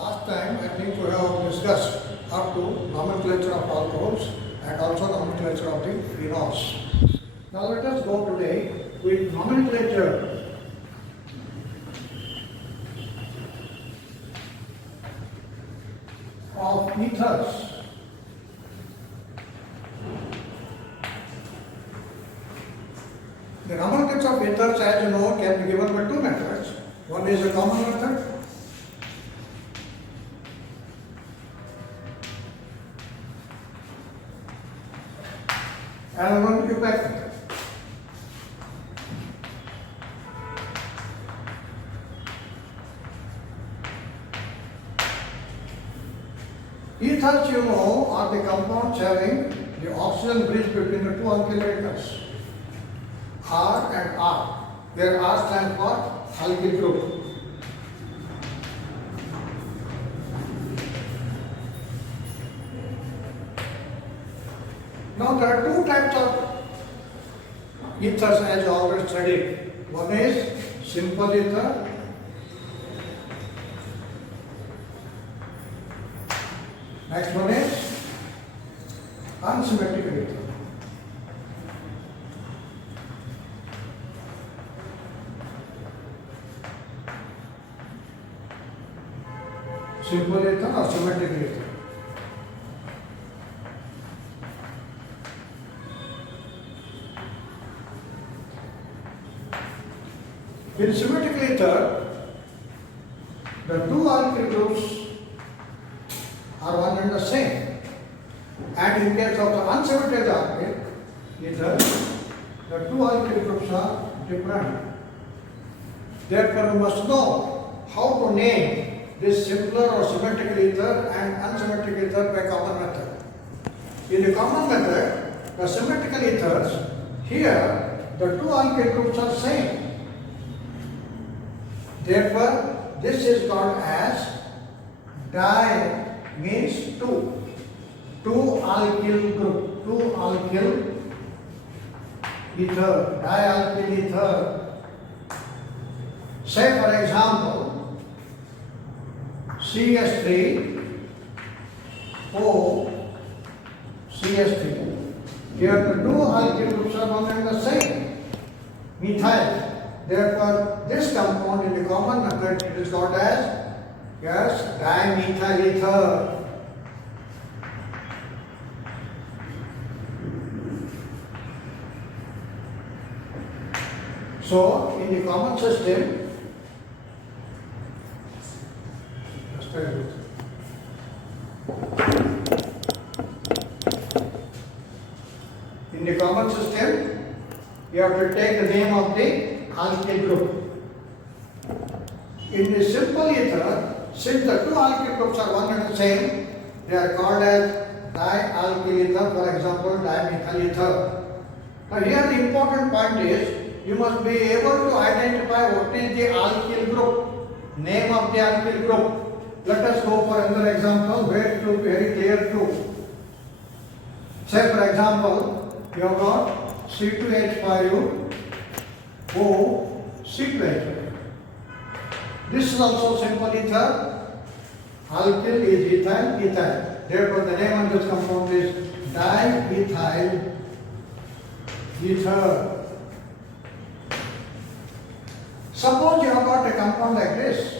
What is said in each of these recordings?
Last time I think we have discussed up to nomenclature of alcohols and also nomenclature of the phenols. Now let us go today with nomenclature of ethers. The nomenclature of ethers, as you know, can be given by two methods. One is a common method, and one Quebec method. Ethers, you know, are the compounds having the oxygen bridge between the two alkyl ethers, R and R, where R stands for alkyl group. Now there are two types of ethers as you already studied. One is simple ether, next one is unsymmetrical ether. Simple ether or symmetrical ether. In symmetrical ether, the two alkyl groups are one and the same. And in case of the unsymmetrical alkyl ether, the two alkyl groups are different. Therefore, you must know how to name this simpler or symmetrical ether and unsymmetrical ether by common method. In the common method, the symmetrical ethers, here the two alkyl groups are same. Therefore, this is called as di, means two. Two alkyl group, two alkyl ether, dialkyl ether. Say for example, CS3, O, CS3. Here the two alkyl groups are one and the same, methyl. Therefore, this compound in the common method it is called as dimethyl ether. So, in the common system, you have to take the name of the alkyl group. In the simple ether, since the two alkyl groups are one and the same, they are called as dialkyl ether, for example, dimethyl ether. Now here the important point is, you must be able to identify what is the alkyl group, name of the alkyl group. Let us go for another example where it will be very clear too. Say for example, you have got C2H5, O, C2H5. This is also simple ether. Alkyl is ethyl, ethyl. Therefore, the name of this compound is dimethyl ether. Suppose you have got a compound like this.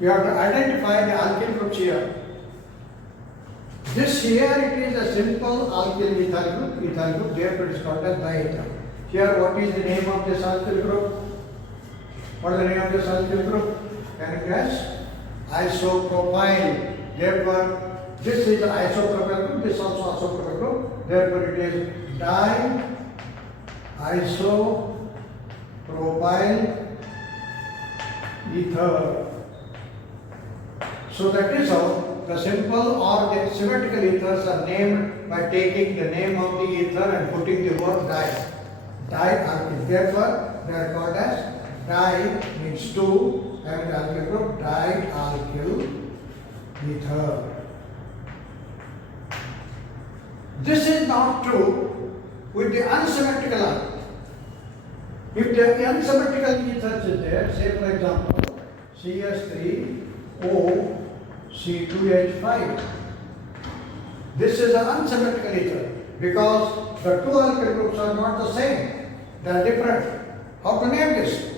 You have to identify the alkyl groups here. This here it is a simple alkyl ethyl group, therefore it is called as diethyl. Here what is the name of this alkyl group? What is the name of this alkyl group? Can you guess? Isopropyl. Therefore, this is the isopropyl group, this is also isopropyl group. Therefore it is di-isopropyl ether. So that is how the simple or the symmetrical ethers are named by taking the name of the ether and putting the word di. Dialkyl. Therefore, they are called as di means two, and alkyl group dialkyl ether. This is not true with the unsymmetrical ion. If the unsymmetrical ethers is there, say for example, CS3O C2H5. This is an unsymmetrical ether because the two alkyl groups are not the same. They are different. How to name this?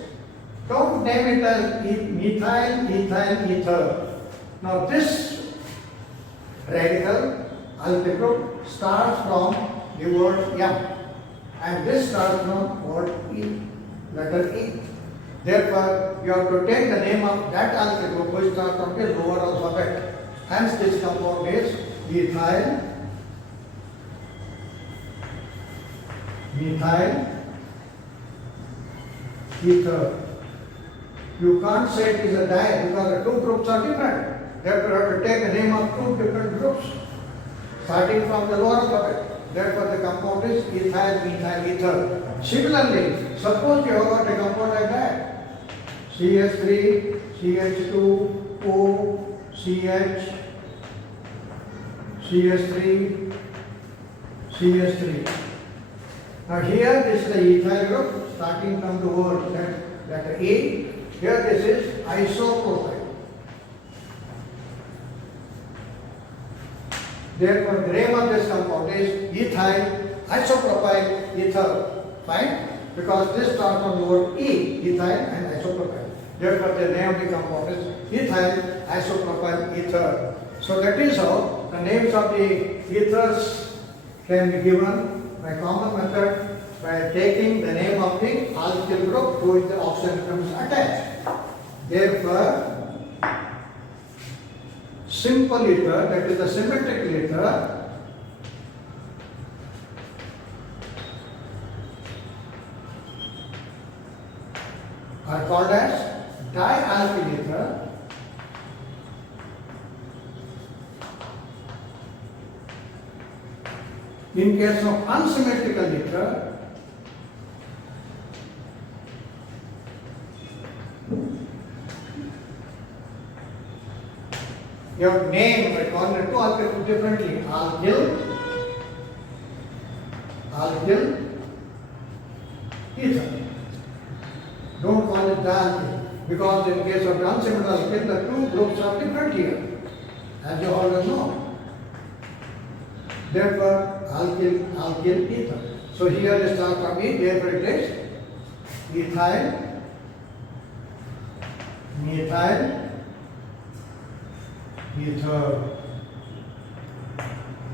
Don't name it as methyl, ethyl, ether. Now this radical alkyl group starts from the word M, and this starts from word E, letter E. Therefore, you have to take the name of that alkyl group which starts from the lower alphabet. Hence, this compound is ethyl, methyl, ether. You can't say it is a di because the two groups are different. Therefore, you have to take the name of two different groups starting from the lower alphabet. Therefore, the compound is ethyl, methyl, ether. Similarly, suppose you have got a compound like that. CS3, CH2, O, CH, CS3, CS3. Now here this is the ethyl group starting from the word letter E. Here this is isopropyl. Therefore, the name of this compound is ethyl isopropyl ether. Fine? Because this starts from the word E, ethyl and isopropyl. Therefore, the name of the compound is ethyl isopropyl ether. So that is how the names of the ethers can be given by common method by taking the name of the alkyl group to which the oxygen atoms attached. Therefore, simple ether, that is the symmetrical ether, are called as dialkyl ether. In case of unsymmetrical ether, you have named by calling the two alkyls differently. Alkyl, ether. Don't call it dialkyl because in case of unsymmetrical alkyl, the two groups are different here, as you already know. Therefore, alkyl ether. So here it starts from E, therefore it is ethyl, methyl, ether.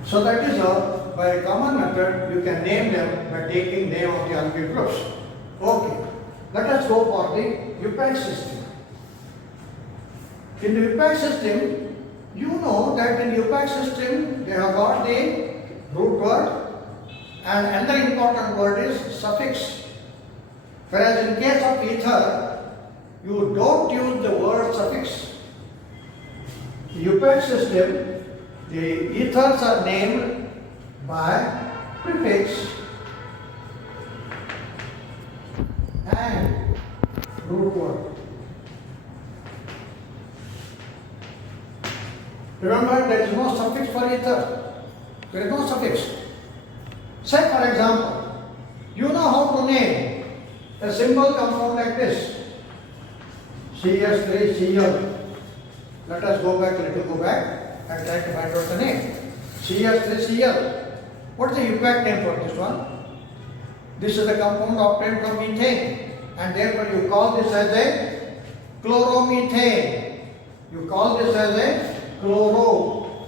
So that is how, by a common method, you can name them by taking name of the alkyl groups. Okay, let us go for the Eupac system. In the Eupac system, you know that in Eupac system, they have got the root word and another important word is suffix. Whereas in case of ether, you don't use the word suffix. In Eupac system, the ethers are named by prefix and root word. Remember, there is no suffix for ether. There is no suffix. Say for example, you know how to name a simple compound like this. CS3Cl. Let us go back and try to find out the name. CS3Cl. What is the Eupac name for this one? This is the compound obtained from methane, and therefore you call this as a chloromethane. You call this as a chloromethane.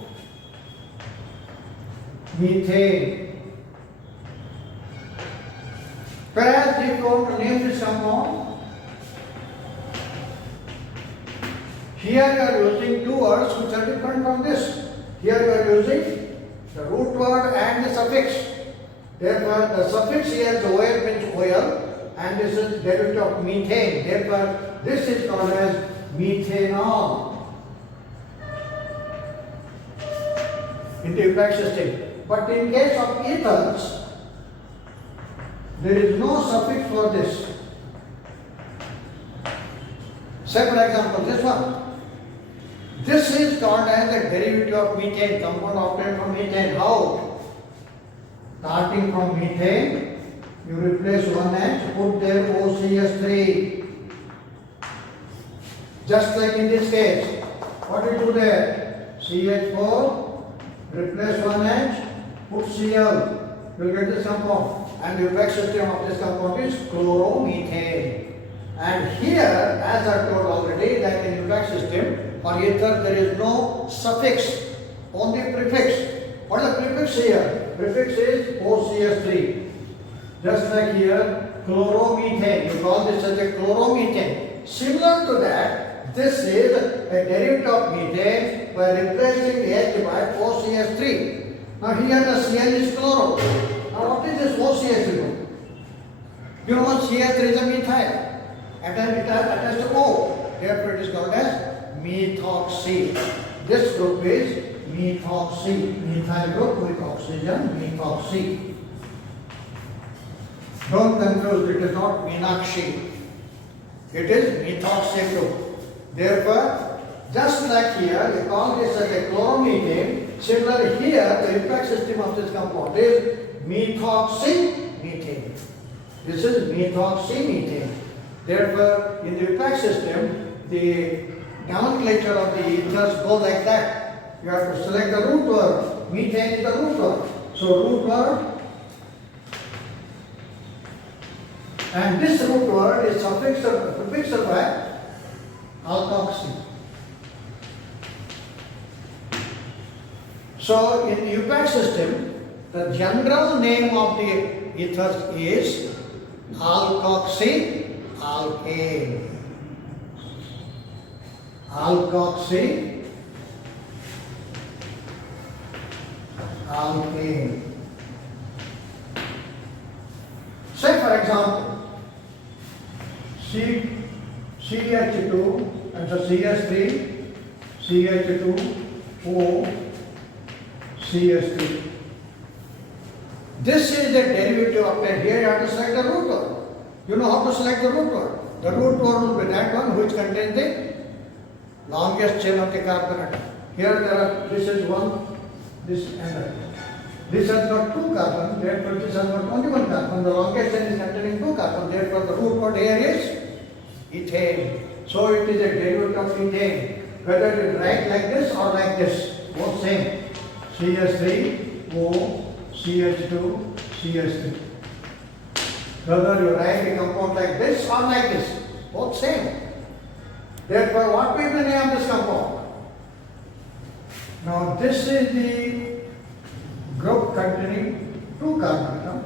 Whereas if you want to name this compound, here you are using two words which are different from this. Here you are using the root word and the suffix. Therefore, the suffix here is oil means oil, and this is derivative of methane. Therefore, this is called as methanol. In the Eupac system. But in case of ethers, there is no suffix for this. Say for example, this one. This is called as a derivative of methane, compound obtained from methane. How? Starting from methane, you replace one H, put there OCS3. Just like in this case, what do you do there? CH4, replace one H, put Cl, you will get this compound. And the Upex system of this compound is chloromethane. And here, as I told already, that in Upex system for ether there is no suffix, only prefix. What is the prefix here? Prefix is OCS3. Just like here, chloromethane, you call this as a chloromethane. Similar to that, this is a derivative of methane by replacing H by OCS3. Now here the Cl is chloro. Now what is this OCS3? You know what CH3 is a methyl. Attached to O. Therefore it is called as methoxy. This group is methoxy. Methyl group with oxygen, methoxy. Don't confuse, it is not Meenakshi. It is methoxy group. Therefore, just like here, we call this as a chloromethane. Similarly here, the Upex system of this compound is methoxymethane. This is methoxymethane. Therefore, in the Upex system, the nomenclature of the ethers go like that. You have to select the root word. Methane is the root word. So, root word. And this root word is prefixed by alkoxy. So, in the Upex system, the general name of the ethers is alkoxy alkane. Alkoxy alkane. Say for example, CH2 and so CS3, CH2, O, CS3. This is the derivative of that. Here you have to select the root word. You know how to select the root word. The root word will be that one which contains the longest chain of the carbon atom. Here there are, this is one, this and that. This has got two carbons, therefore this has got only one carbon. The longest chain is containing two carbons, therefore the root word here is ethane. So it is a derivative of ethane. Whether it is write like this or like this, both same. CS3, O, CH2, CS3. Whether you write a compound like this or like this, both same. Therefore, what will be the name of this compound? Now, this is the group containing two carbon atoms,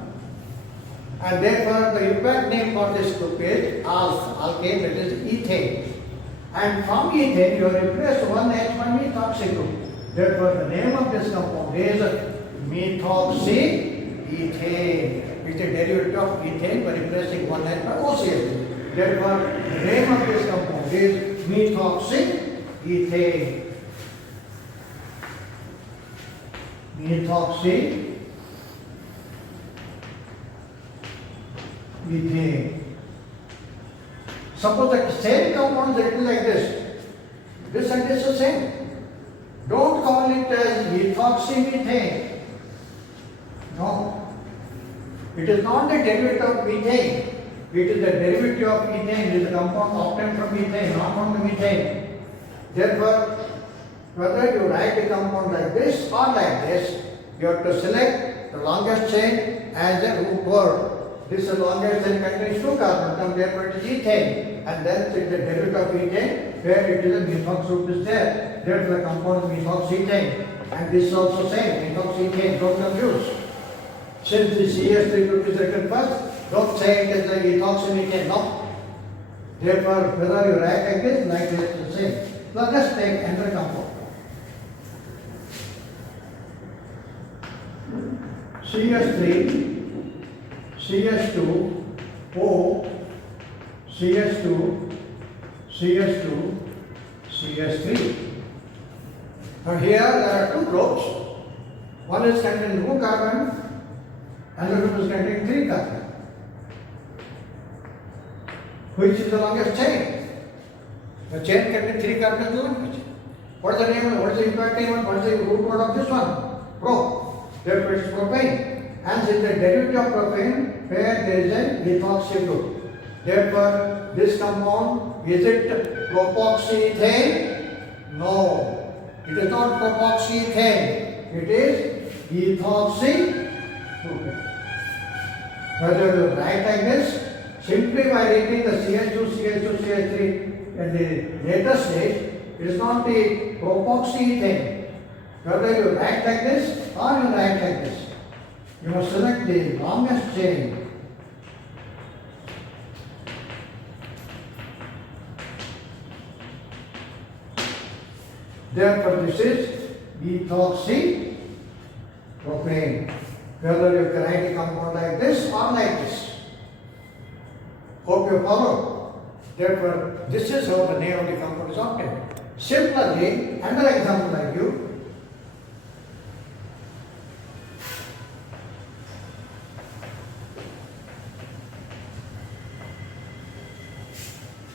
and therefore the exact name for this group is alkane, that is ethane. And from ethane, you replace one H by methoxy group. Therefore, the name of this compound is methoxy ethane. It is a derivative of ethane by replacing one H by OCS. Therefore, the name of this compound is methoxy ethane. Methoxy ethane. Suppose the same compound is written like this. This and this is the same. Don't call it as methoxymethane. No. It is not the derivative of methane. It is the derivative of ethane. It is a compound obtained from methane, not from the methane. Therefore, whether you write a compound like this or like this, you have to select the longest chain as a root word. This is the longest chain contains two carbons, therefore it is ethane. And then it is the derivative of ethane, where it is a methox group is there. Therefore the compound is methoxyethane. And this is also same, methoxyethane, don't confuse. Since the CS3 group is written first, don't say it is the methoxymethane, no. Therefore, whether you write like this, it is the same. Now let's take another compound. CS3, CS2, O, CS2, CS2, CS3. Now here there are two groups. One is containing 2 carbon, another group is containing 3 carbon. Which is the longest chain? The chain containing 3 carbons is the longest chain. What is the name? What is the impact name? What is the root word of this one? Pro. Therefore it is propane. Hence, in the derivative of propane, where there is an ethoxy group. Therefore, this compound, is it propoxyethane? No, it is not propoxyethane. It is ethoxy propane. Whether you write like this, simply by writing the CH2, CH2, CH3 at the later stage, it is not the propoxyethane. Whether you write like this or you write like this, you must select the longest chain. Therefore, this is ethoxy propane. Whether you can write a compound like this or like this. Hope you follow. Therefore, this is how the name of the compound is obtained. Similarly, another example I give.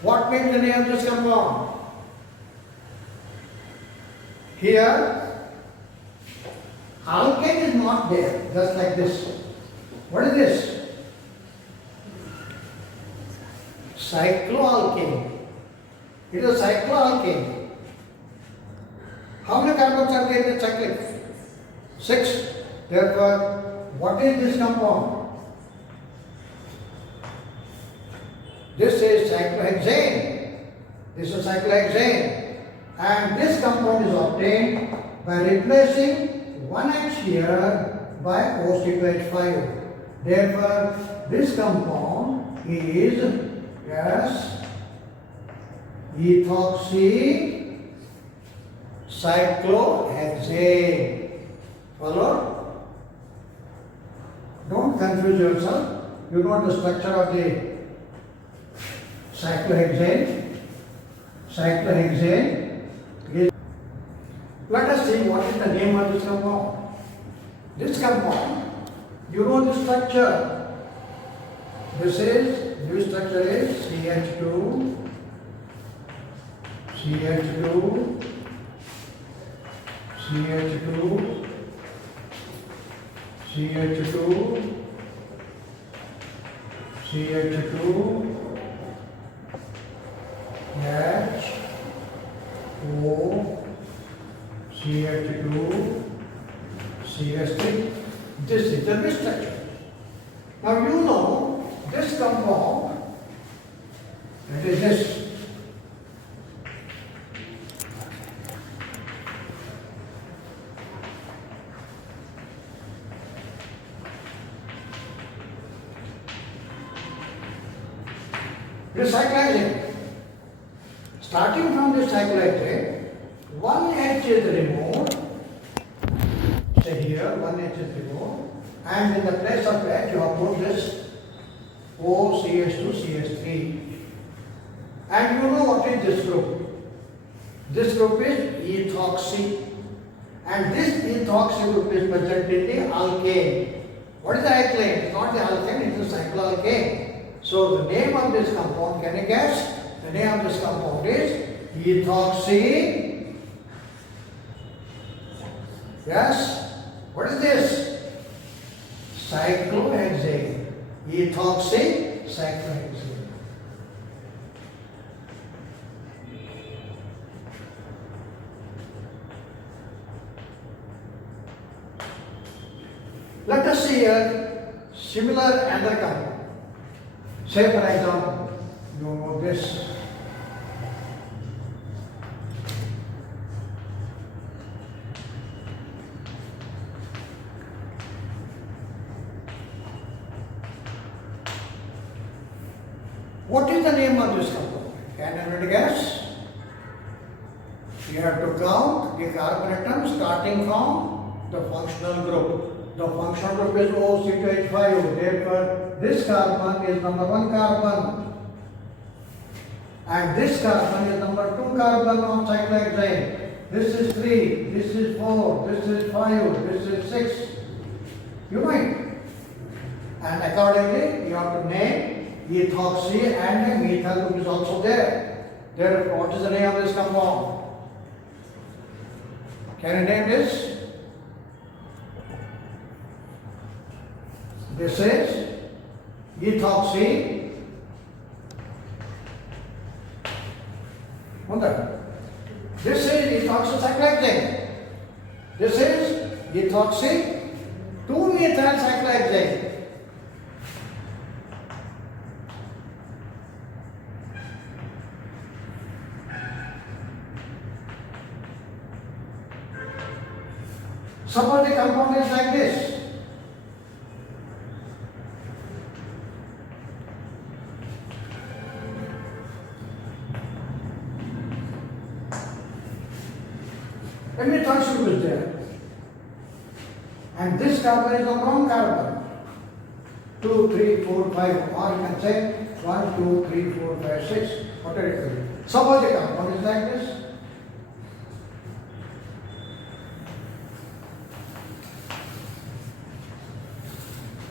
What makes the name of this compound? Here, alkane is not there, just like this. What is this? Cycloalkane. It is a cycloalkane. How many carbons are there in the cyclic? 6. Therefore, what is this compound? This is cyclohexane. This is cyclohexane. And this compound is obtained by replacing one H here by OC2H5. Therefore, this compound is ethoxy cyclohexane. Follow? Don't confuse yourself. You know the structure of the cyclohexane. Cyclohexane is. Let us see what is the name of this compound. This compound, you know the structure. This structure is CH2, CH2, CH2, CH2, CH2, H, O, CH2, CH3. This is the base structure. Now you know this compound, that is this. Recycling. Starting from this cyclohexane, one H is removed. Say here, one H is removed, and in the place of H you have put this OCH2 CH3. And you know what is this group? This group is ethoxy. And this ethoxy group is present in the alkane. What is the alkane? It's not the alkane, it is the cycloalkane. So the name of this compound, can you guess? The name of this compound is ethoxy. Yes? What is this? Cyclohexane. Ethoxy cyclohexane. Let us see a similar another compound. Say for example, you know this. What is the name of this compound? Can anybody guess? You have to count the carbon atoms starting from the functional group. The functional group is OC2H5. Therefore, this carbon is number 1 carbon. And this carbon is number 2 carbon on cyclohexane. This is 3, this is 4, this is 5, this is 6. You know it. And accordingly, you have to name ethoxy, and methyl group is also there. Therefore, what is the name of this compound? Can you name this? This is ethoxy. This is ethoxycyclohexane. This is ethoxy 2-methyl cyclohexane. Suppose the compound is like this. A methyl group is there. And this carbon is the wrong carbon. 2, 3, 4, 5, or you can say 1, 2, 3, 4, 5, 6, whatever it will be. Suppose the compound is like this.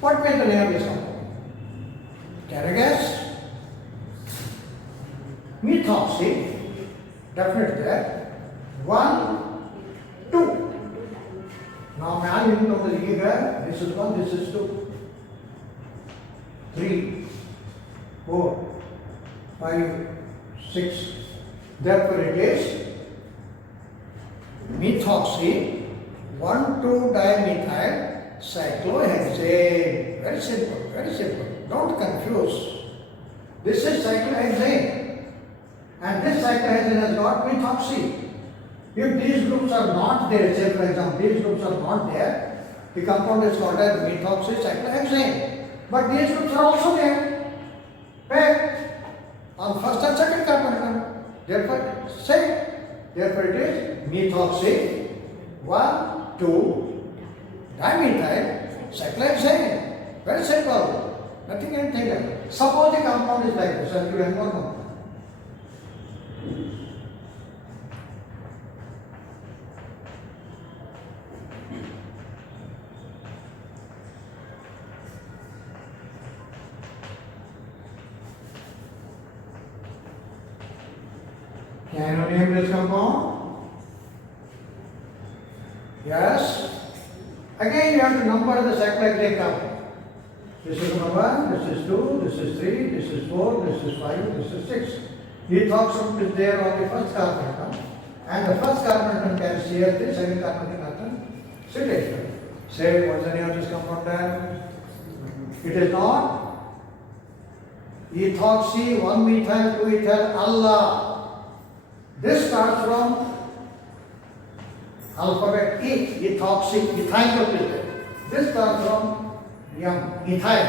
What may the name of this compound? Carrigas, methoxy, definitely there. 1, 2. Now, man, you know the liga, this is 1, this is 2. 3, 4, 5, 6. Therefore, it is methoxy 1,2-dimethyl cyclohexane. Very simple, very simple. Don't confuse. This is cyclohexane. And this cyclohexane has got methoxy. If these groups are not there, say for example, these groups are not there, the compound is called as methoxy cyclohexane. But these groups are also there. Where? On first and second carbon. Therefore, same. Therefore, it is methoxy 1,2-dimethyl cyclohexane. Very simple. Nothing anything else. Suppose the compound is like this, and you have one more. Can you name this compound? Yes. Again, you have to number the cyclohexane compound. This is number 1, this is 2, this is 3, this is 4, this is 5, this is 6. Ethoxy is there on the first carbon atom, and the first carbon atom can share the second carbon atom. Sit it. Say what's the name of this compound then? It is not ethoxy 1-methyl 2-ethyl Allah. This starts from alphabet E, ethoxy, ethyl group is there. This starts from ethyl.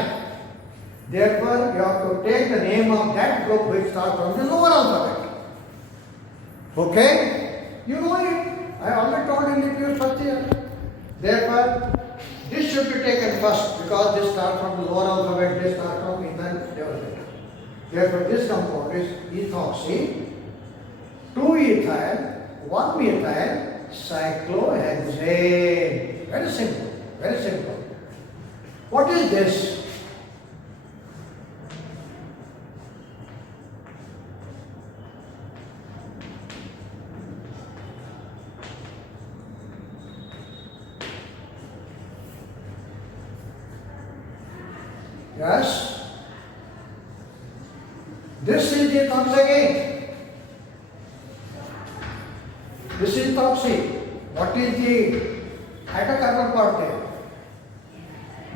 Therefore, you have to take the name of that group which starts from the lower alphabet. Okay? You know it. I already told in the previous first year. Therefore, this should be taken first because this starts from the lower alphabet, this starts from ethyl. Therefore, this compound is ethoxy 2-ethyl 1-methyl cyclohexane. Very simple. Very simple. What is this? Yes. This is the ethoxy. This is ethoxy. What is the hydrocarbon part there?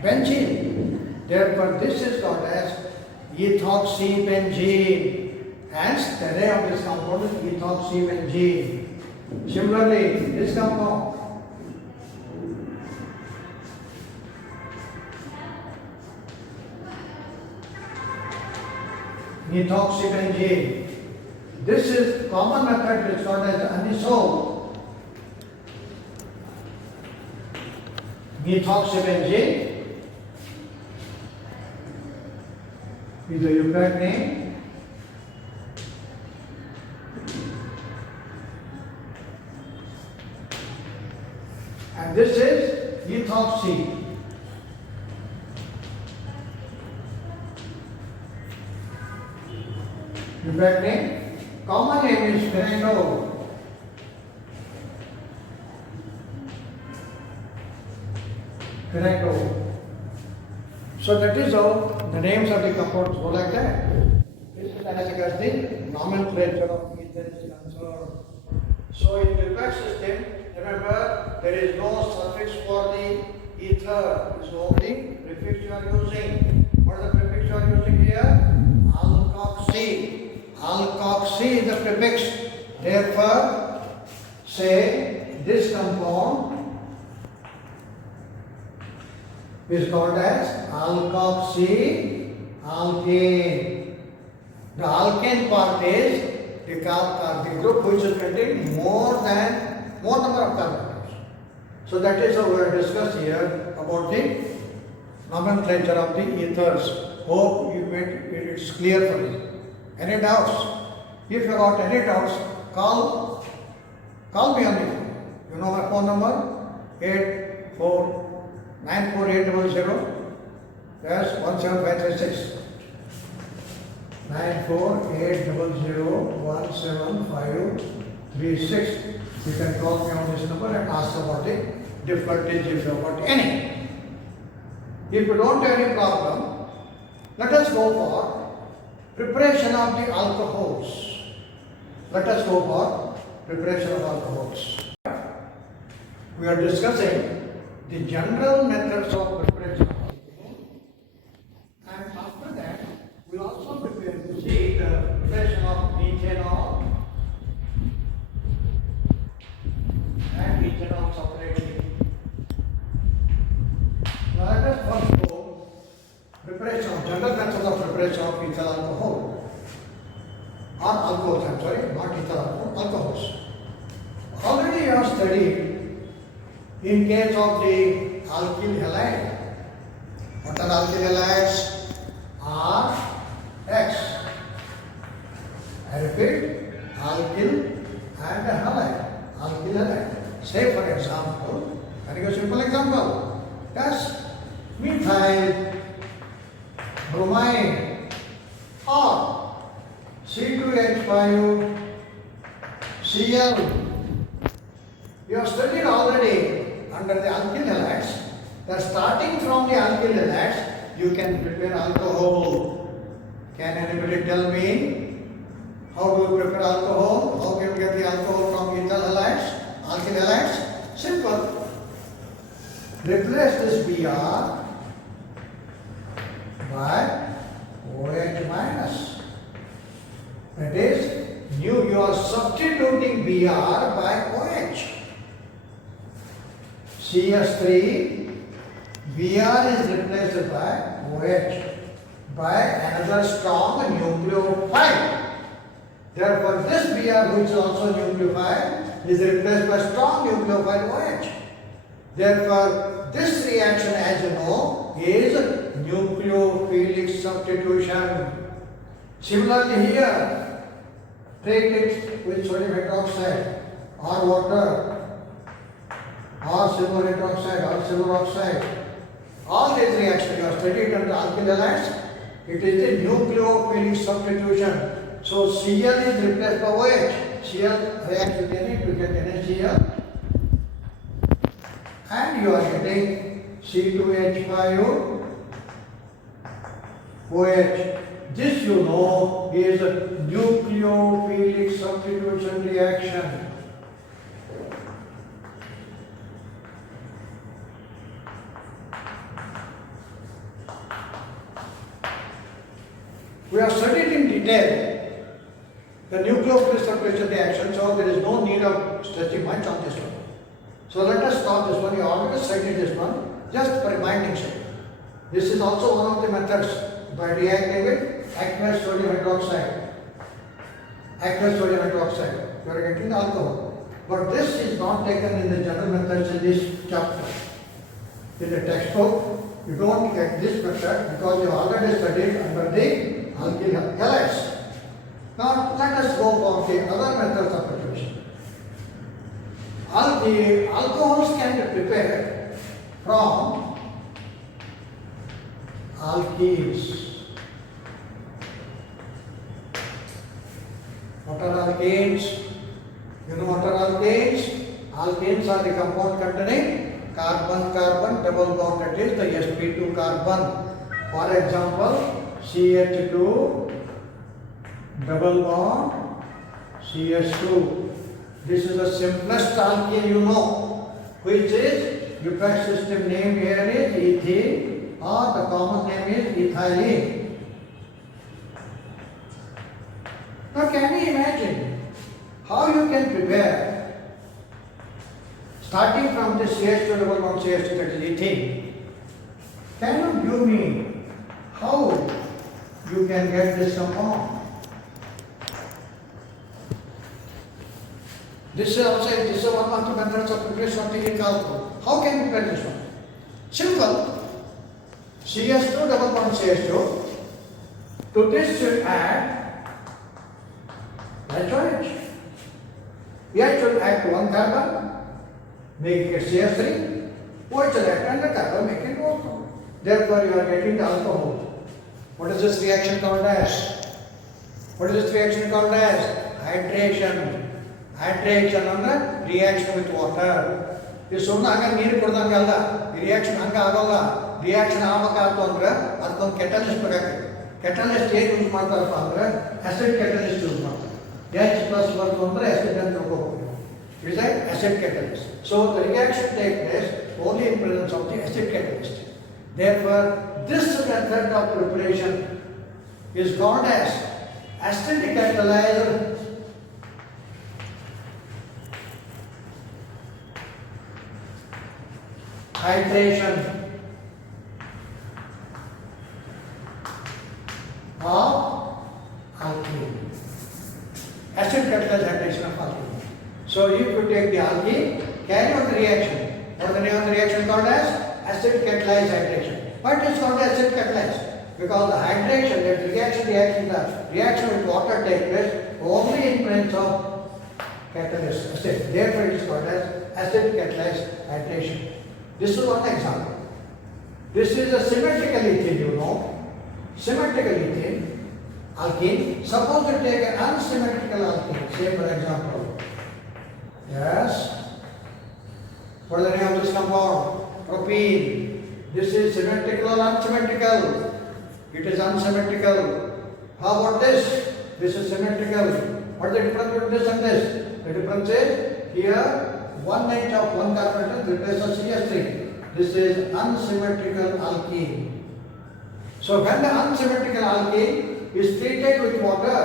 Benzene. Therefore, this is called as ethoxybenzene. Hence, the name of this compound is ethoxybenzene. Similarly, this compound, methoxybenzene. This is common method which is called as anisole. Methoxybenzene is the Euclid name. And this is ethoxy. Euclid name. Common name is phenol. Phenol. So that is how the names of the compounds go like that. This is as the nomenclature of ether is concerned. So in the Lipschitz system, remember there is no suffix for the ether. It's only prefix you are using. What is the prefix you are using here? Alkoxy. Alkoxy is the prefix. Therefore, say this compound is called as alkoxy alkane. The alkane part is the group which is containing more number of carbons. So that is how we are discussed here about the nomenclature of the ethers. Hope it's clear for you. Any doubts? If you got any doubts, call me on the phone. You know my phone number? 94800. Yes, 17536. 94800175536. You can call me on this number and ask about the difficulties if you have got any. If you don't have any problem, let us go for preparation of the alcohols. Let us go for preparation of alcohols. We are discussing the general methods of preparation of alcohol, and after that we also prepare to see the preparation of methanol and ethanol separately. Now let us first go preparation of general methods of preparation of ethyl alcohol or alcohols. I'm sorry, not ethyl alcohol, alcohols. Already you have studied in case of the alkyl halide. What are alkyl halides? R, X. I repeat, alkyl and halide. Alkyl halide. Say for example, can I give a simple example? Yes, methyl bromide or C2H5Cl. You have studied already under the alkyl halides that starting from the alkyl halides you can prepare alcohol. Can anybody tell me how do you prepare alcohol? How can you get the alcohol from ethyl halides, alkyl halides? Simple. Replace this Br by OH minus. That is, you are substituting Br by OH. CS3, Br is replaced by OH by another strong nucleophile. Therefore, this Br, which is also nucleophile, is replaced by strong nucleophile OH. Therefore, this reaction, as you know, is nucleophilic substitution. Similarly here, take it with sodium hydroxide or water or silver hydroxide or silver oxide. All these reactions you have studied under alkyl halides. It is the nucleophilic substitution. So Cl is replaced by OH. Cl reacts with it, you get NaCl. And you are getting C2H5OH. This you know is a nucleophilic substitution reaction. We have studied in detail the nucleophilic substitution reaction, so there is no need of stretching much on this one. So let us stop this one. You already studied this one, just for reminding sake. This is also one of the methods by reacting with aqueous sodium hydroxide. Aqueous sodium hydroxide, you are getting the alcohol. But this is not taken in the general methods in this chapter. In the textbook, you don't get this method because you already studied under the alkyl halides. Now let us go for the other methods of preparation. All the alcohols can be prepared from alkenes. What are alkanes? You know what are alkanes? Alkanes are the compound containing carbon-carbon double bond, that is the sp2 carbon. For example, CH2 double bond CH2. This is the simplest alkene you know, which is Lupec system name here is ethene, or the common name is ethylene. Now can you imagine how you can prepare, starting from this CH2 double bond CH2, that is ethene? Can you give me how you can get this compound? This is also one of the methods of preparation of taking alcohol. How can you prepare this one? Simple. CH2 double bond CH2. To this you add HOH. Here should add one carbon, make it CH3. OH will add another carbon, make it water. Therefore, you are getting the alcohol. What is this reaction called as? What is this reaction called as? Hydration. Hydration ಅಂದ್ರೆ reaction with water. ಇದು ಸುಮ್ಮನೆ ಹಂಗ ನೀರು ಕುಡ್ದಂಗಲ್ಲ. ಈ reaction ಹಂಗ ಆಗೋಲ್ಲ. Reaction ಆಗಬೇಕಾಯ್ತು ಅಂದ್ರೆ ಅದಕ್ಕೊಂದು ಕೆಟಲಿಸ್ಟ್ ಬೇಕಾಗ್ತದೆ. ಕೆಟಲಿಸ್ಟ್ ಏನು ಯೂಸ್ ಮಾಡ್ತಾರಪ್ಪ ಅಂದ್ರೆ ಆಸಿಡ್ ಕೆಟಲಿಸ್ಟ್ ಯೂಸ್ ಮಾಡ್ತಾರೆ. H plus ಬರ್ತು ಅಂದ್ರೆ ಆಸಿಡ್ ಅಂತ ತಿಳ್ಕೋಬೇಕು. It is an acid catalyst. So the reaction takes place only in presence of the acid catalyst. Therefore, this method of preparation is called as acid catalyzer. Hydration of alkene. Acid catalyzed hydration of alkene. So if you take the alkene, carry on the reaction. What is the name of the reaction called as? Acid catalyzed hydration. Why it is called acid catalyzed? Because the hydration, that reaction with water takes place only in presence of catalyst acid. Therefore it is called as acid catalyzed hydration. This is one example. This is a symmetrical ethene, you know. Symmetrical ethene, alkene. Suppose you take an unsymmetrical alkene, say for example. Yes. What is the name of this compound? Propene. This is symmetrical or unsymmetrical? It is unsymmetrical. How about this? This is symmetrical. What is the difference between this and this? The difference is here 1/9 of one carbon replaces CH3. This is unsymmetrical alkene. So when the unsymmetrical alkene is treated with water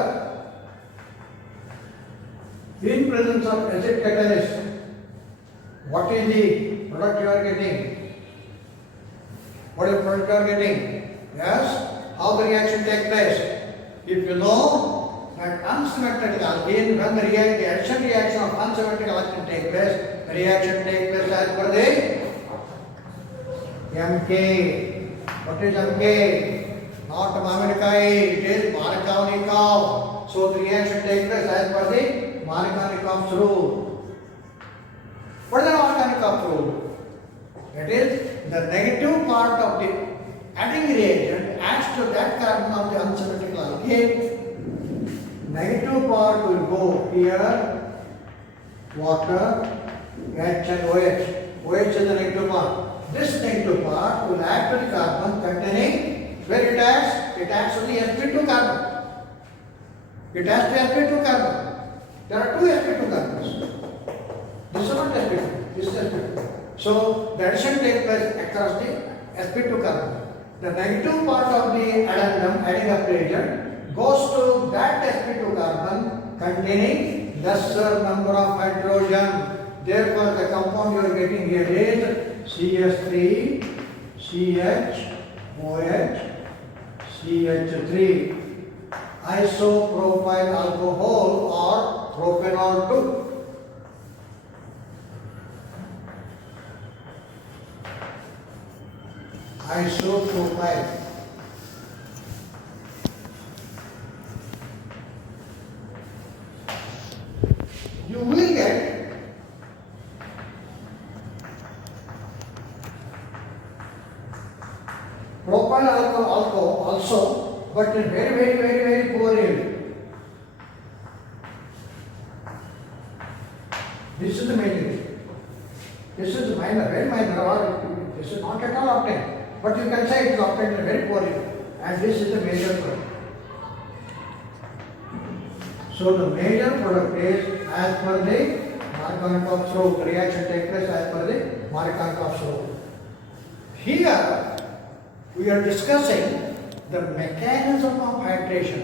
in presence of acid catalyst, what is the product you are getting? What is the product you are getting? Yes? How the reaction takes place? If you know that unsymmetrical alkene, when the addition reaction of unsymmetrical alkene takes place, the reaction takes place as per the MK. What is MK? Not Maminikoi, it is Markovnikov. So the reaction takes place as per the Markovnikov's rule. What is the Markovnikov's rule? That is, the negative part of the adding reagent adds to that carbon of the unsymmetrical alkene. Negative part will go here, water, H and OH. OH is the negative part. This negative part will add to the carbon containing, where it acts? It acts on the sp2 carbon. It has to sp2 carbon. There are two sp2 carbons. This is not sp2, this is sp2. So the addition takes place across the sp2 carbon. The negative part of the addendum, adding up reagent, goes to that sp2 carbon containing lesser number of hydrogen. Therefore, the compound you are getting here is CH3, CH, OH, CH3, isopropyl alcohol or propanol 2. Isopropyl. You will get propyl alcohol also, but in very poor yield. This is the main yield. This is the minor, very minor, or this is not at all obtained. But you can say it is obtained in very poor yield. and this is the major product. So the major product is as per the Markovnikov rule. Reaction takes place as per the Markovnikov rule. Here we are discussing the mechanism of hydration,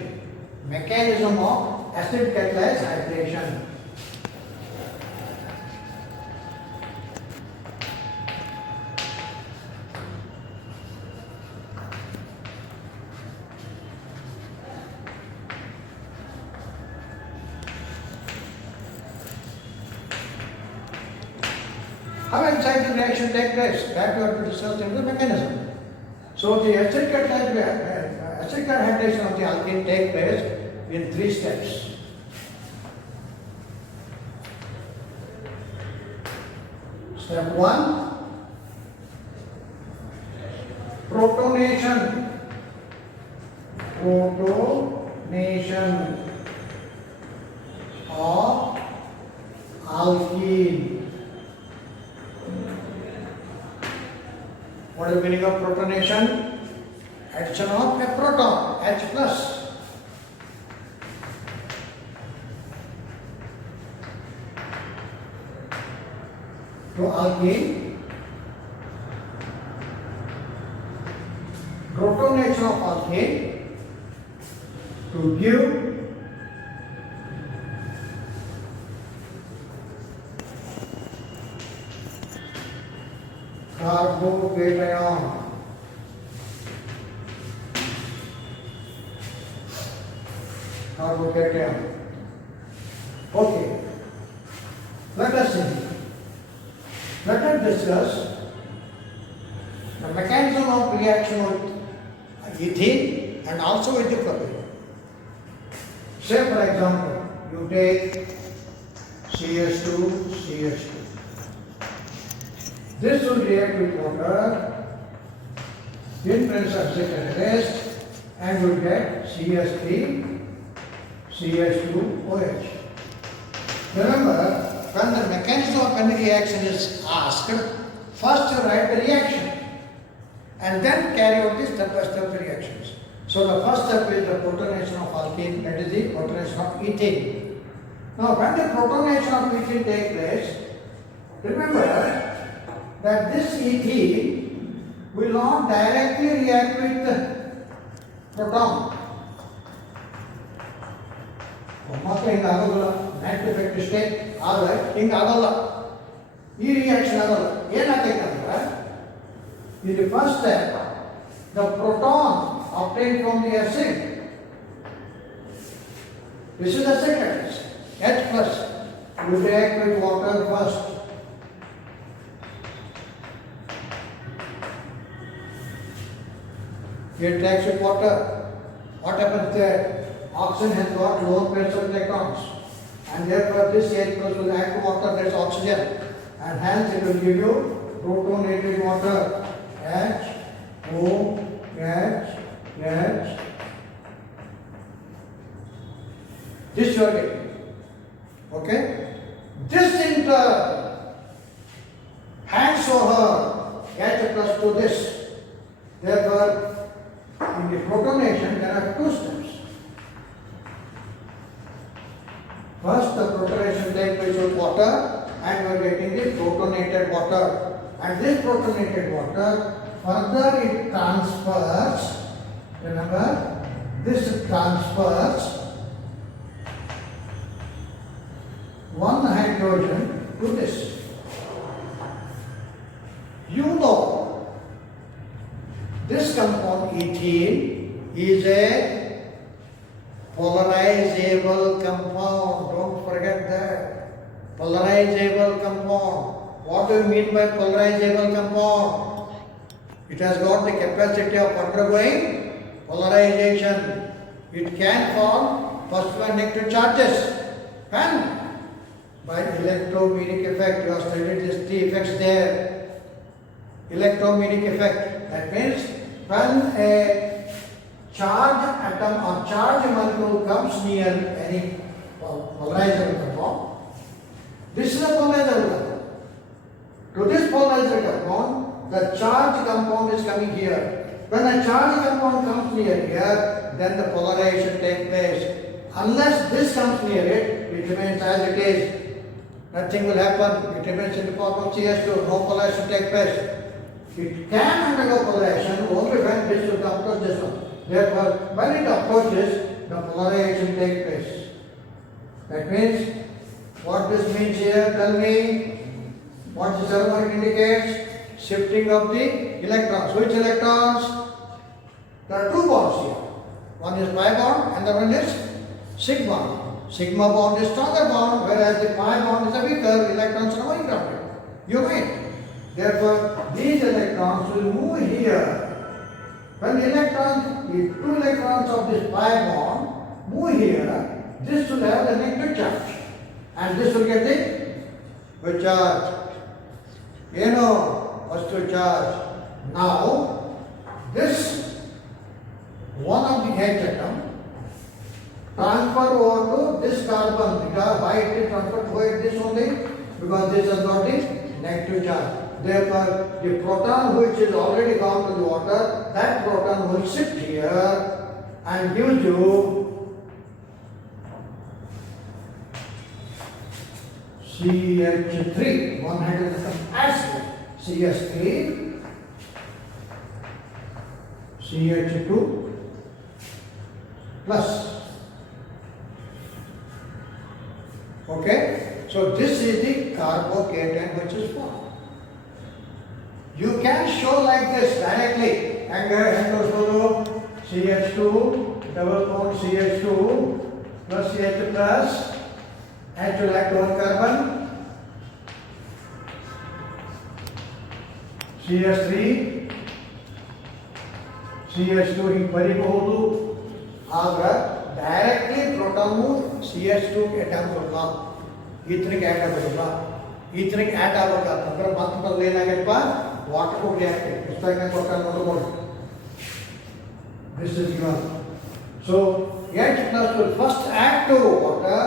mechanism of acid catalyzed hydration. How exactly the reaction takes place? That we have to discuss in the mechanism. So the acid catalyzed hydration of the alkene takes place in 3 steps. Step 1, protonation. Protonation of alkene. What is the meaning of protonation? Addition of a proton, H plus. To alkene. Protonation of alkene to give carbocation. Carbocation. Okay. Let us see. Let us discuss the mechanism of reaction with ethene and also with the propane. Say for example, you take CH2, CH2. This will react with water in presence of acid catalyst and will get CH3, CH2OH. Remember, when the mechanism of any reaction is asked, first you write the reaction and then carry out the step-by-step reactions. So the first step is the protonation of alkene, that is the protonation of ethene. Now when the protonation of ethene takes place, remember that this ethene will not directly react with the proton. ಮತ್ತೆ ಹಿಂಗೆ ಆಗೋದಿಲ್ಲ, net effect state ಆದರೆ ಹಿಂಗೆ ಆಗೋಲ್ಲ, ಈ reaction ಆಗೋಲ್ಲ. ಏನಾಗೈತೆ ಅಂದ್ರೆ in the first step the proton obtained from the acid, this is acid catalyst, H plus, will react with water first. It reacts with water. What happens there? Oxygen has got lower pairs of electrons, and therefore this H plus will add to water, that is oxygen, and hence it will give you protonated water. H. This you are getting. Okay? This in turn hands over H plus to this. Therefore, in the protonation there are 2 steps. First, the protonation takes place with water, and we are getting the protonated water. And this protonated water, further it transfers, remember, this transfers 1 hydrogen to this. You know, this compound ethene is a polarizable compound. Don't forget that. Polarizable compound. What do you mean by polarizable compound? It has got the capacity of undergoing polarization. It can form positive and negative charges. And by electromagnetic effect, you have studied these 3 effects there. Electromagnetic effect. That means when a charged atom or charged molecule comes near any polarizable compound, this is a polarizable compound. To this polarizable compound, the charged compound is coming here. When a charge compound comes near here, then the polarization takes place. Unless this comes near it, it remains as it is. Nothing will happen. It remains in the form of CS2. No polarization takes place. It can undergo polarization only when this will approach this one. Therefore, when it approaches, the polarization takes place. That means, what this means here, tell me, what the servo indicates? Shifting of the electrons. Which electrons? There are two bonds here. One is pi bond and the one is sigma bond. Sigma bond is stronger bond, whereas the pi bond is a weaker. Electrons are going grounded. You know. Therefore, these electrons will move here. When the two electrons of this pi bond move here, this will have the negative charge, and this will get the charge. Positive charge. Now, this one of the H atom transfer over to this carbon. Because why it is transferred over this only? Because this has got the negative charge. Therefore, the proton which is already gone to the water, that proton will sit here and gives you CH3. One hand is acid. CS3, CH2 plus. Okay? So this is the carbocation which is formed. You can show like this directly. CH2, double bond CH2 plus CH plus, H will act on carbon. CH3, CH2 in ಬರಿಬಹುದು. ಆಗ directly proton CH2 atom ಕೊಡಲ್ಲ. ಈಥನಿಗೆ add ಆಗೋದಿಲ್ಲ. ಈಥನಿಗೆ add ಆಗಬೇಕಂತಂದ್ರೆ ಮತ್ತೆ ಏನಾಗೈತಪ್ಪ, water ಹೋಗಿ ಹಾಕಿ ಪುಸ್ತಕ ಕೊಡ್ತಾರೆ ನೋಡ್ಬೋದು. This is given. So H plus will first add to water,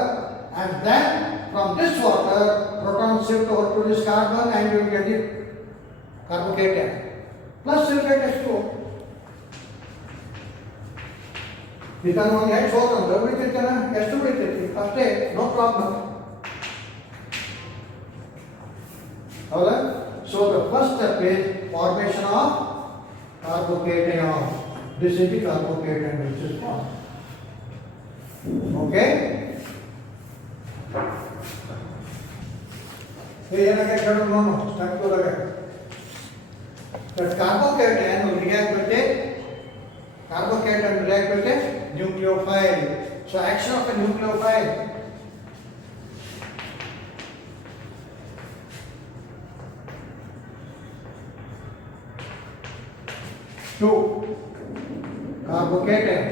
and then from this water proton shift over to this carbon and you will get it carbocation plus you get H2O. Because one H ಹೋದ್ರೆ ಉಳಿತೈತೇನ ಎಷ್ಟು ಉಳಿತೈತಿ ಅಷ್ಟೇ, no problem. ಹೌದಾ? So the first step is formation of carbocation. This is the carbocation which is formed. Okay? ಏನಾಗ ಕೇಳೋಣ ನೋಡು ಸ್ಟಾರ್ಟ್ದಾಗ. That carbocation will react with a nucleophile. So action of a nucleophile. Two carbocation.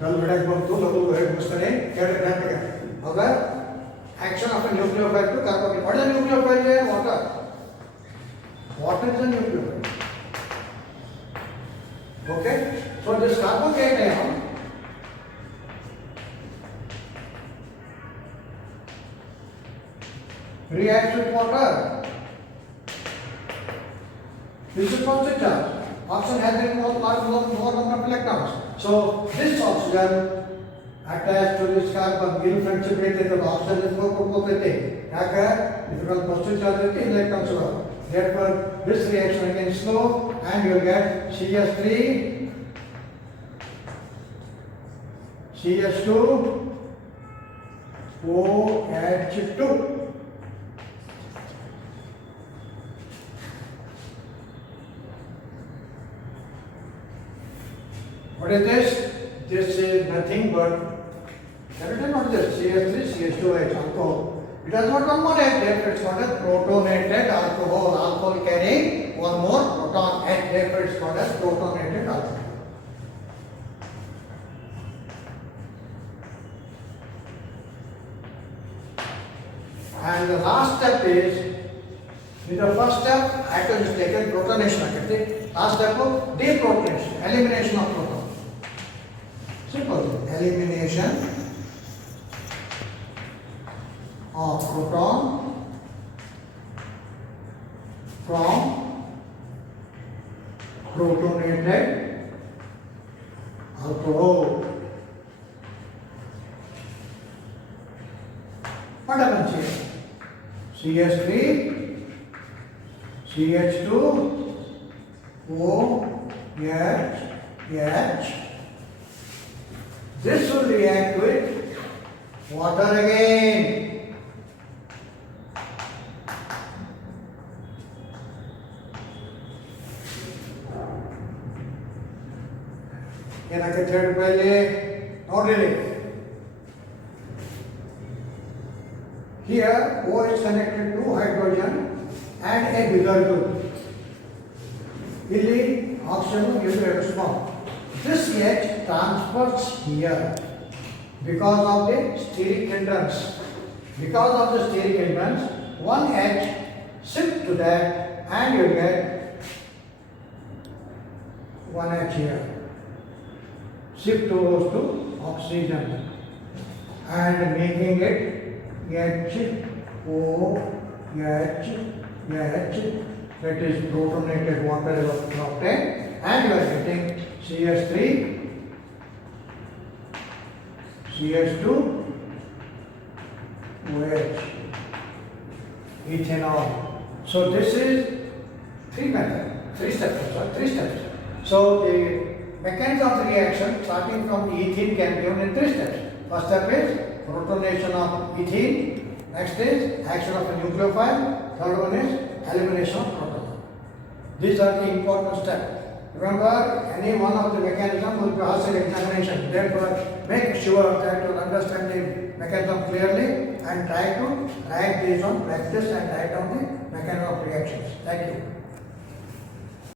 Dal bedak bantu lalu berak mustane kaya grantiga. Okay? Action of a nucleophile to carbocation. What is a nucleophile here? Water. Water is a nucleophile. Okay? So this carbocation reacts with water. This is positive charge. Oxygen has more number of electrons. So this oxygen attached to this carbon will friendship rate the oxygen is more proportionate. If you have positive charge, electrons are. Therefore, this reaction again slow, and you will get CH3, CH2, OH2. What is this? This is nothing but, not this, CH3, CH2H, alcohol. It has got one more H, therefore it's called as protonated alcohol. Alcohol carrying one more proton H, therefore it's called as protonated alcohol. And the last step is, in the first step, atom is taken, protonation. Last step, deprotonation, elimination of proton. Simple. Elimination of proton from protonated alcohol. What happens here? CH3, CH2, OH. This will react with water again. ಏನಕ್ಕೆ third ರೂಪಾಯಲ್ಲಿ ನೋಡ್ರಿ here O is connected to hydrogen and a bigger group. ಇಲ್ಲಿ oxygen is very small. This H transfers here because of the steric hindrance. Because of the steric hindrance, one H shift to that and you get one H here. Shift goes to oxygen and making it HOH, that is protonated water octane, and you are getting CH3, CH2, OH, ethanol. So this is three steps. So the mechanism of the reaction starting from ethene can be given in three steps. First step is protonation of ethene. Next is action of a nucleophile. Third one is elimination of proton. These are the important steps. Remember, any one of the mechanism will pass an examination. Therefore, make sure that you understand the mechanism clearly and try to write based on practice and write down the mechanism of reactions. Thank you.